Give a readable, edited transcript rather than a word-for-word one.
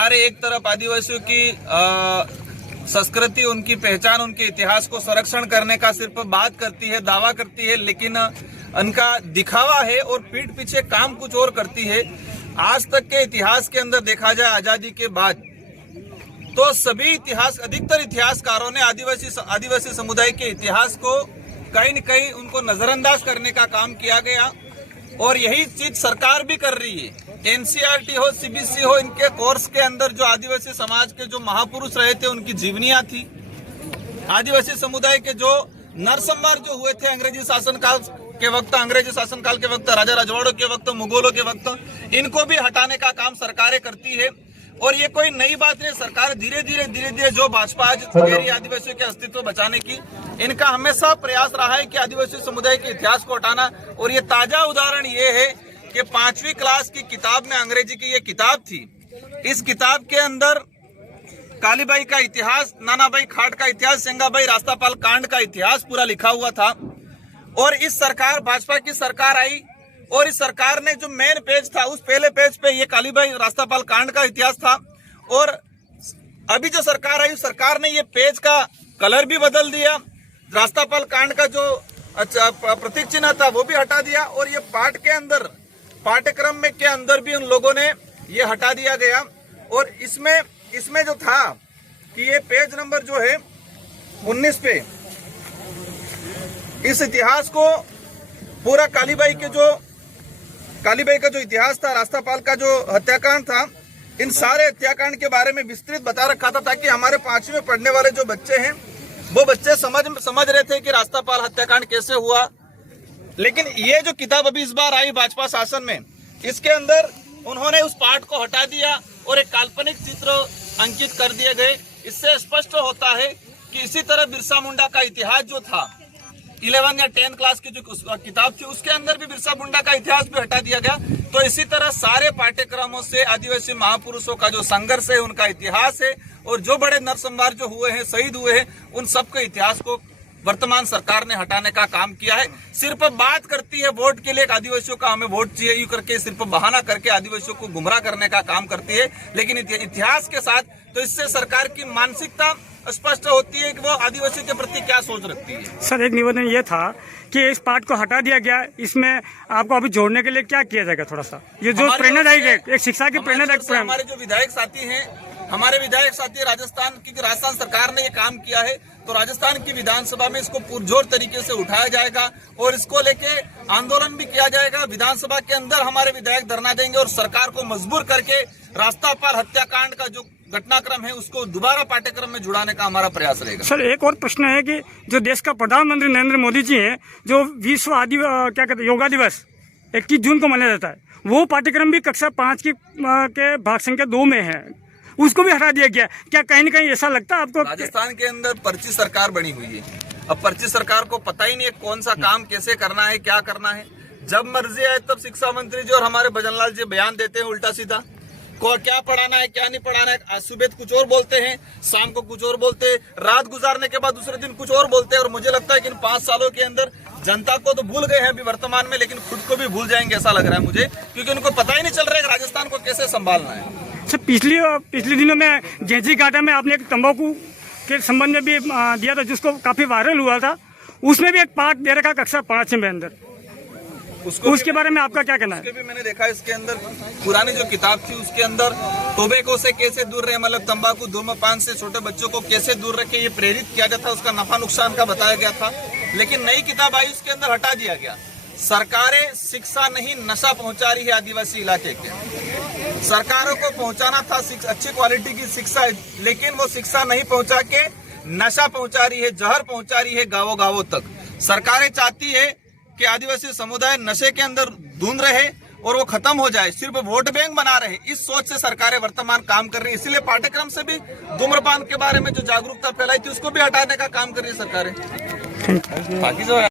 अरे एक तरफ आदिवासियों की संस्कृति, उनकी पहचान, उनके इतिहास को संरक्षण करने का सिर्फ बात करती है, दावा करती है, लेकिन उनका दिखावा है और पीठ पीछे काम कुछ और करती है। आज तक के इतिहास के अंदर देखा जाए आजादी के बाद तो सभी अधिकतर इतिहासकारों ने आदिवासी समुदाय के इतिहास को कहीं न कहीं उनको नजरअंदाज करने का काम किया गया और यही चीज सरकार भी कर रही है। एनसीईआरटी हो, सीबीएसई हो, इनके कोर्स के अंदर जो आदिवासी समाज के जो महापुरुष रहे थे उनकी जीवनियां थी। आदिवासी समुदाय के जो नरसंहार जो हुए थे अंग्रेजी शासनकाल के वक्त, राजा रजवाड़ों के वक्त, मुगलों के वक्त, इनको भी हटाने का काम सरकारें करती है। और ये कोई नई बात नहीं। सरकार धीरे धीरे जो भाजपा आज आदिवासियों के अस्तित्व बचाने की, इनका हमेशा प्रयास रहा है कि आदिवासी समुदाय के इतिहास को हटाना। और ये ताजा उदाहरण ये है कि 5वीं क्लास की किताब में अंग्रेजी की ये किताब थी। इस किताब के अंदर कालीबाई का इतिहास, नानाबाई खाट का इतिहास, सेंगाबाई रास्तापाल कांड का इतिहास पूरा लिखा हुआ था। और इस सरकार, भाजपा की सरकार आई और इस सरकार ने जो मेन पेज था उस पहले पेज पे ये कालीबाई रास्तापाल कांड का इतिहास था। और अभी जो सरकार आई, सरकार ने ये पेज का कलर भी बदल दिया, रास्तापाल कांड का जो प्रतीक चिन्ह था वो भी हटा दिया और ये पाठ के अंदर, पाठ्यक्रम में के अंदर भी उन लोगों ने ये हटा दिया गया। और इसमें जो था कि ये पेज नंबर जो है 19 पे इस इतिहास को पूरा कालीबाई का जो इतिहास था, रास्तापाल का जो हत्याकांड था, इन सारे हत्याकांड के बारे में विस्तृत बता रखा था ताकि हमारे 5वीं में पढ़ने वाले जो बच्चे हैं वो बच्चे समझ रहे थे कि रास्तापाल हत्याकांड कैसे हुआ। लेकिन ये जो किताब अभी इस बार आई भाजपा शासन में, इसके अंदर उन्होंने उस पाठ को हटा दिया और एक काल्पनिक चित्र अंकित कर दिए गए। इससे स्पष्ट होता है कि इसी तरह बिरसा मुंडा का इतिहास जो था 11 या 10 क्लास की जो किताब थी उसके अंदर भी बिरसा मुंडा का इतिहास भी हटा दिया गया। तो इसी तरह सारे पाठ्यक्रमों से आदिवासी महापुरुषों का जो संघर्ष है, उनका इतिहास है और जो बड़े नरसंहार जो हुए हैं, शहीद हुए हैं, उन सबके इतिहास को वर्तमान सरकार ने हटाने का काम किया है। सिर्फ बात करती है वोट के लिए, आदिवासियों का हमें वोट चाहिए, यूं करके सिर्फ बहाना करके आदिवासियों को गुमराह करने का काम करती है। लेकिन इतिहास के साथ तो इससे सरकार की मानसिकता स्पष्ट होती है कि वो आदिवासियों के प्रति क्या सोच रखती है। सर, एक निवेदन ये था कि इस पार्ट को हटा दिया गया, इसमें आपको अभी जोड़ने के लिए क्या किया जाएगा? थोड़ा सा ये जो प्रेरणादायक है, एक शिक्षा की प्रेरणादायक। हमारे जो विधायक साथी हैं, हमारे विधायक साथी राजस्थान सरकार ने ये काम किया है, तो राजस्थान की विधानसभा में इसको पुरजोर तरीके से उठाया जाएगा और इसको लेके आंदोलन भी किया जाएगा। विधानसभा के अंदर हमारे विधायक धरना देंगे और सरकार को मजबूर करके रास्तापाल हत्याकांड का जो घटनाक्रम है उसको दोबारा पाठ्यक्रम में जुड़ाने का हमारा प्रयास रहेगा। सर, एक और प्रश्न है कि जो देश का प्रधानमंत्री नरेंद्र मोदी जी हैं, जो विश्व योगा दिवस 21 जून को मनाया जाता है, वो पाठ्यक्रम भी कक्षा 5 के भाग संख्या 2 में है, उसको भी हटा दिया गया। क्या कहीं न कहीं ऐसा लगता है आपको? राजस्थान के अंदर पर्ची सरकार बनी हुई है। अब पर्ची सरकार को पता ही नहीं है कौन सा काम कैसे करना है, क्या करना है। जब मर्जी आए तब शिक्षा मंत्री जी और हमारे भजनलाल जी बयान देते हैं उल्टा सीधा, को क्या पढ़ाना है क्या नहीं पढ़ाना है। आज सुबह कुछ और बोलते हैं, शाम को कुछ और बोलते हैं, रात गुजारने के बाद दूसरे दिन कुछ और बोलते हैं। और मुझे लगता है कि इन 5 सालों के अंदर जनता को तो भूल गए हैं अभी वर्तमान में, लेकिन खुद को भी भूल जाएंगे ऐसा लग रहा है मुझे, क्योंकि उनको पता ही नहीं चल रहा है कि राजस्थान को कैसे संभालना है। अच्छा, पिछले दिनों में गेंजी घाटा में आपने एक तंबाकू के संबंध में भी दिया था जिसको काफी वायरल हुआ था, उसमें भी एक पाठ दे रखा कक्षा 5 में अंदर, उसके बारे में आपका क्या कहना है? उसके भी मैंने देखा, इसके अंदर पुरानी जो किताब थी उसके अंदर टोबैको से कैसे दूर रहे, मतलब तंबाकू धूम्रपान से छोटे बच्चों को कैसे दूर रखे, ये प्रेरित किया गया था, उसका नफा नुकसान का बताया गया था। लेकिन नई किताब आई उसके अंदर हटा दिया गया। सरकारें शिक्षा नहीं नशा पहुंचा रही है आदिवासी इलाके के। सरकारों को पहुंचाना था अच्छी क्वालिटी की शिक्षा, लेकिन वो शिक्षा नहीं पहुंचा के नशा पहुंचा रही है, जहर पहुंचा रही है गांवों गांवों तक। सरकारें चाहती है कि आदिवासी समुदाय नशे के अंदर धुंध रहे और वो खत्म हो जाए, सिर्फ वोट बैंक बना रहे। इस सोच से सरकारें वर्तमान काम कर रही है। इसलिए पाठ्यक्रम से भी धूम्रपान के बारे में जो जागरूकता फैलाई थी उसको भी हटाने का काम कर रही है सरकारें। बाकी जो